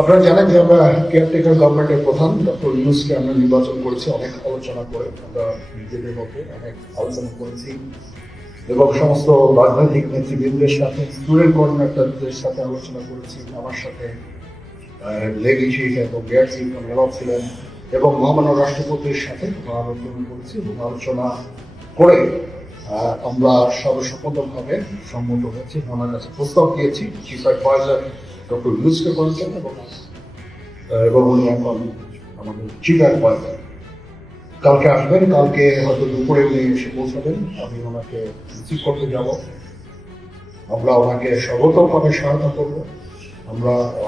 আপনারা জানেন যে আমরা কেয়ারটেকার গভর্নমেন্টের প্রধান ডক্টর ইউনূসকে আমরা নির্বাচন করেছি অনেক আলোচনা করে। আমরা নিজেদের মধ্যে অনেক আলোচনা করেছি এবং সমস্ত রাজনৈতিক নেতৃবৃন্দের সাথে, স্টুডেন্ট কোঅর্ডিনেটরদের সাথে আলোচনা করেছি। আমার সাথে লেডি চিফ এবং বিআর চিফ ছিলেন এবং মহামান্য রাষ্ট্রপতির সাথে আলোচনা করেছি এবং আলোচনা করে আমরা সর্বসম্মতভাবে সম্মত হয়েছি। আমার কাছে প্রস্তাব দিয়েছি চিফ অ্যাডভাইজার ডক্টর ইউনূসকে করেছেন এবং উনি এখন আমাদের চিফ অ্যাডভাইজার। কালকে আসবেন, কালকে হয়তো দুপুরে উনি এসে পৌঁছাবেন, আমি ওনাকে রিসিভ করতে যাব। আমরা ওনাকে সর্বোত্তমভাবে সহায়তা করবো।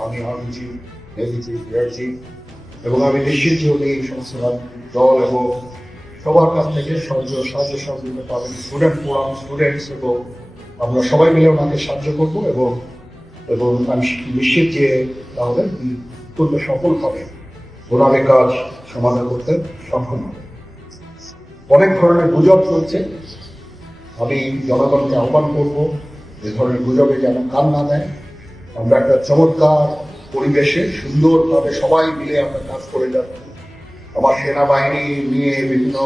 আমি আর্মিজি, নেভিজি, এয়ারজি এবং আমি নিশ্চিত যে উনি সমস্ত দল এবং সবার কাছ থেকে সাহায্য সহযোগিতা পাবেন। স্টুডেন্ট ফোরাম, স্টুডেন্টস এবং আমরা সবাই মিলে ওনাকে সাহায্য করবো এবং আমি নিশ্চিত যে তাহলে অত্যন্ত সফল হবে, ওনাদের কাজ সমাধান করতে সক্ষম হবে। অনেক ধরনের গুজব চলছে, আমি জনগণকে আহ্বান করবো এ ধরনের গুজবে যেন কান না দেয়। আমরা একটা চমৎকার পরিবেশে সুন্দরভাবে সবাই মিলে আমরা কাজ করে যাচ্ছি। আমার সেনাবাহিনী নিয়ে বিভিন্ন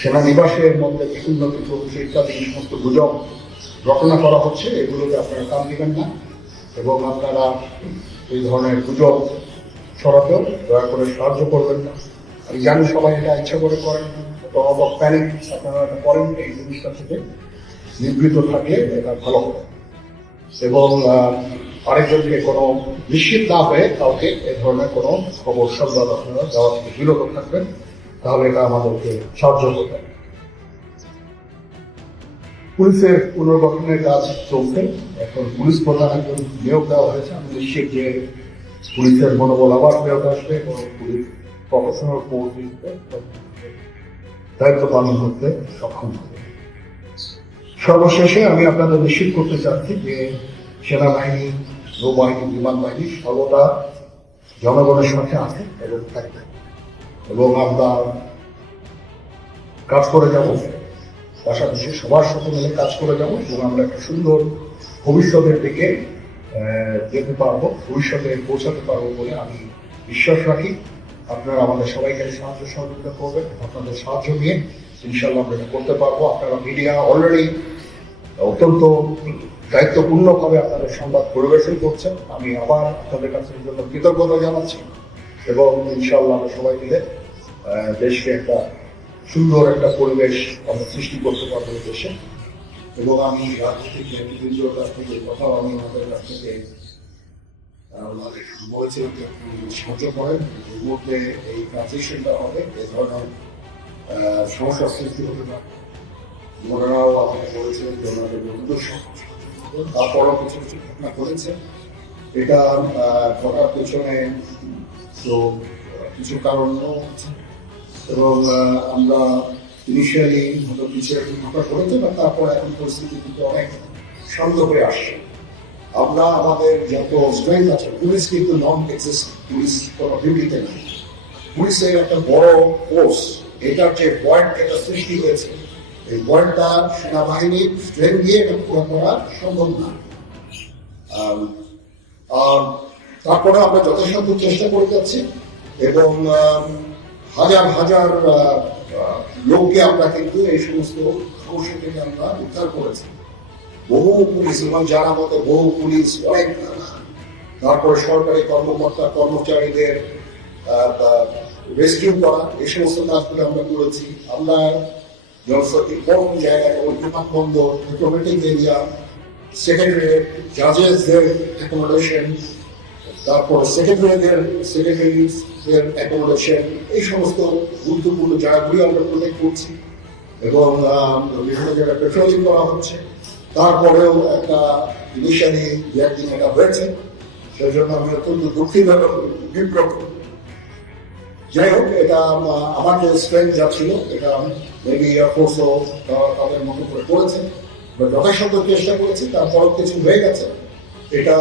সেনানিবাসের মধ্যে বিভিন্ন কিছু ইত্যাদি সমস্ত গুজব রচনা করা হচ্ছে, এগুলোকে আপনারা কান দিবেন না এবং আপনারা এই ধরনের গুজব সরাতেও দয়া করে সাহায্য করবেন না। আমি জানি সবাই এটা ইচ্ছা করে করেন, প্যানিক আপনারা করেন, এই জিনিসটা থেকে নিবৃত থাকলে এটা ভালো হবে এবং আরেকজনকে কোনো নিশ্চিত না হয়ে কাউকে এ ধরনের কোনো খবর সংবাদ আপনারা দেওয়া থেকে বিরত থাকবেন, তাহলে এটা আমাদেরকে সাহায্য করবে। পুলিশের পুনর্গঠনের কাজ চলছে, এখন পুলিশ প্রধান একজন নিয়োগ দেওয়া হয়েছে। আমি নিশ্চিত যে পুলিশের মনোবল আবার ফেরত আসবে এবং পুলিশ প্রফেশনাল ফোর্স হিসেবে দায়িত্ব পালন করতে সক্ষম হবে। সর্বশেষে আমি আপনাদের নিশ্চিত করতে চাচ্ছি যে সেনাবাহিনী, নৌবাহিনী, বিমান বাহিনী সর্বদা জনগণের সাথে আছে এবং থাকবে এবং আমরা কাজ করে যাব, পাশাপাশি সবার সাথে মিলে কাজ করে যাব এবং আমরা একটা সুন্দর ভবিষ্যতের দিকে যেতে পারবো, ভবিষ্যতে পৌঁছাতে পারবো বলে আমি বিশ্বাস রাখি। আপনারা আমাদের সবাইকে সাহায্য সহযোগিতা করবেন, আপনাদের সাহায্য নিয়ে ইনশাল্লাহ আমরা এটা করতে পারবো। আপনারা মিডিয়া অলরেডি অত্যন্ত দায়িত্বপূর্ণভাবে আপনাদের সংবাদ পরিবেশন করছেন, আমি আবার আপনাদের কাছে জন্য কৃতজ্ঞতা জানাচ্ছি এবং ইনশাআল্লাহ আমরা সবাই মিলে দেশকে একটা সুন্দর একটা পরিবেশ আমরা সৃষ্টি করতে পারবো দেশে। এবং আমি রাজনৈতিক নেতৃবৃন্দর কাছ থেকে কথাও আমি আমাদের কাছ থেকে বলেছিলাম যে সাহায্য করেন, এর মধ্যে এই ট্রানজিশনটা হবে, এ ধরনের সমস্যার সৃষ্টি হতে পারে। ওনারাও আমাকে বলেছিলেন যে ওনাদের বন্ধুদের তারপরও কিছু কিছু ঘটনা করেছে। এটা ঘটার পেছনে তো কিছু কারণও আছে এবং আমরা ইনিশিয়ালি হয়তো কিছু ঘটনা করেছে বা তারপর এখন পরিস্থিতি কিন্তু অনেক শান্ত হয়ে আসছে। আমরা আমাদের যত স্ট্রেংথ আছে, পুলিশ কিন্তু নন এক্সিস্টিং, পুলিশ কোনো ডিউটিতে নেই, পুলিশের একটা বড় ফোর্স, এটার যে পয়েন্ট এটা সৃষ্টি হয়েছে, এই পয়েন্টটা সেনাবাহিনীর স্ট্রেংথ দিয়ে এটা পুরো করা সম্ভব না। আর তারপরে আমরা যথাসাধ্য চেষ্টা করে যাচ্ছি এবং হাজার হাজার লোককে আমরা কিন্তু এই সমস্ত সমস্যা থেকে আমরা উদ্ধার করেছি। বহু পুলিশ এবং যারা মতো বহু পুলিশ, অনেক তারপরে সরকারি কর্মকর্তা কর্মচারীদের রেস্কিউ করা, এই সমস্ত কাজগুলো আমরা করেছি। আমরা জনশক্তি কম জায়গায় যেমন বিমানবন্দর, ডিপ্লোম্যাটিক এরিয়া, সেক্রেটারিয়েট, জাজেসদের অ্যাকোমোডেশন, তারপর সেক্রেটারিদের অ্যাকোমোডেশন, এই সমস্ত গুরুত্বপূর্ণ জায়গাগুলি আমরা প্রোটেক্ট করছি এবং বিভিন্ন জায়গায় পেট্রোলিং করা হচ্ছে। তারপরেও একটা ইনিশিয়ালি যে একদিন এটা হয়েছে, সেই জন্য আমি অত্যন্ত দুঃখিত এবং বিব্রত। যাই হোক, এটা আমার যে স্ট্রেংথ যা ছিল এটা মেবি এয়ারফোর্সও তাদের মতো করে করেছে, যথাসাধ্য চেষ্টা করেছি, তারপরও কিছু হয়ে গেছে। এটা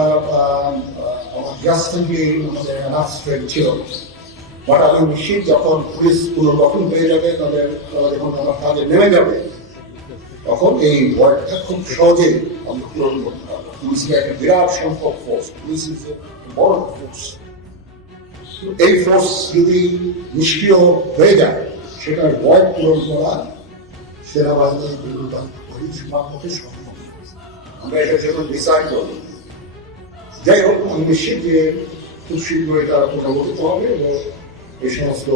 আমার জাস্টলি আমাদের এনাফ স্ট্রেংথ ছিল, বাট আমি নিশ্চিত যখন পুলিশ পুনর্গঠন হয়ে যাবে, তারা যখন আমার কাজে নেমে যাবে, তখন এই ওয়ার্ডটা খুব সহজে আমরা পূরণ করতে পারবো। পুলিশের একটা বিরাট সংখ্যক ফোর্স, পুলিশ ইজ এ বড় ফোর্স। এই ফোর্স যদি নিষ্ক্রিয় হয়ে যায়, সেটার ভয় পূরণ করা সেনাবাহিনীর পক্ষে সম্ভব। আমরা এটা যখন ডিসাইড করি, যাই হোক, আমি নিশ্চিত যে খুব শীঘ্রই তারা পুনর্গঠিত হবে এবং এই সমস্ত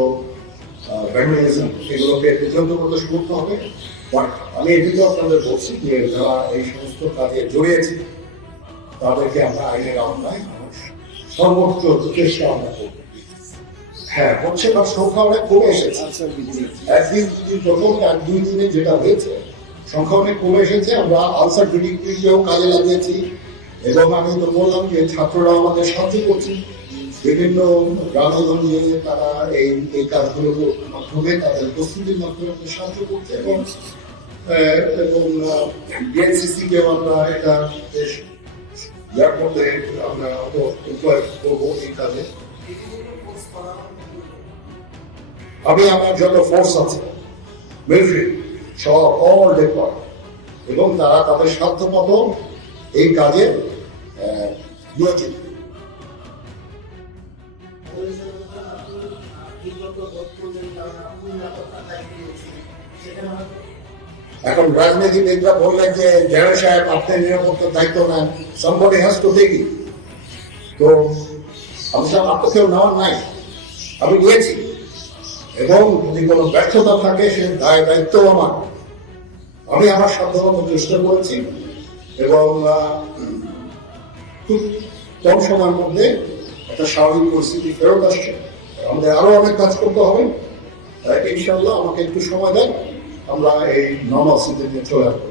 ভ্যান্ডালিজম এগুলোকে প্রতিহত করতে সমর্থ হবে। আমি এদিকেও আপনাদের বলছি যে যারা এই সমস্ত কাজে জড়িয়েছে তাদেরকে আমরা আইনের আওতায় সর্বোচ্চ চেষ্টা আমরা করব। হ্যাঁ, হচ্ছে, তার সংখ্যা অনেক কমে এসেছে। একদিন প্রথম 1-2 দিনে যেটা হয়েছে, সংখ্যা অনেক কমে এসেছে। আমরা আনসার ডিডিকেও কাজে লাগিয়েছি এবং আমি তো বললাম যে ছাত্ররা আমাদের সাহায্য করছে বিভিন্ন গ্রামগঞ্জে, তারা এই কাজগুলোর মাধ্যমে তাদের প্রস্তুতির মাধ্যমে সাহায্য করছে এবং বিএনসিসি কেও আমরা এটা বেশ ইয়ার মধ্যে আমরা করবো এই কাজে। আমি আমার জন্য ফোর্স আছে, মিলিটারি সব অল ডেপ্লয়, এবং তারা তাদের সাধ্যমতো এই কাজে নিয়োজিত। এখন রাজনীতিবিদরা বললেন যে জেনারেল সাহেব আপনার নিরাপত্তার দায়িত্ব নেন, somebody has to take it। তো আমি আপনার কেউ নেওয়ার নাই, আমি নিয়েছি এবং যদি কোনো ব্যর্থতা থাকে সে দায়িত্ব আমার। আমি আমার সাধ্যমতো চেষ্টা করেছি এবং খুব কম সময়ের মধ্যে একটা স্বাভাবিক পরিস্থিতি ফেরত আসছে। আমাদের আরো অনেক কাজ করতে হবে, ইনশাআল্লাহ আমাকে একটু সময় দেন, আমরা এই নর্মাল সিচুয়েশনে চলে আসবো।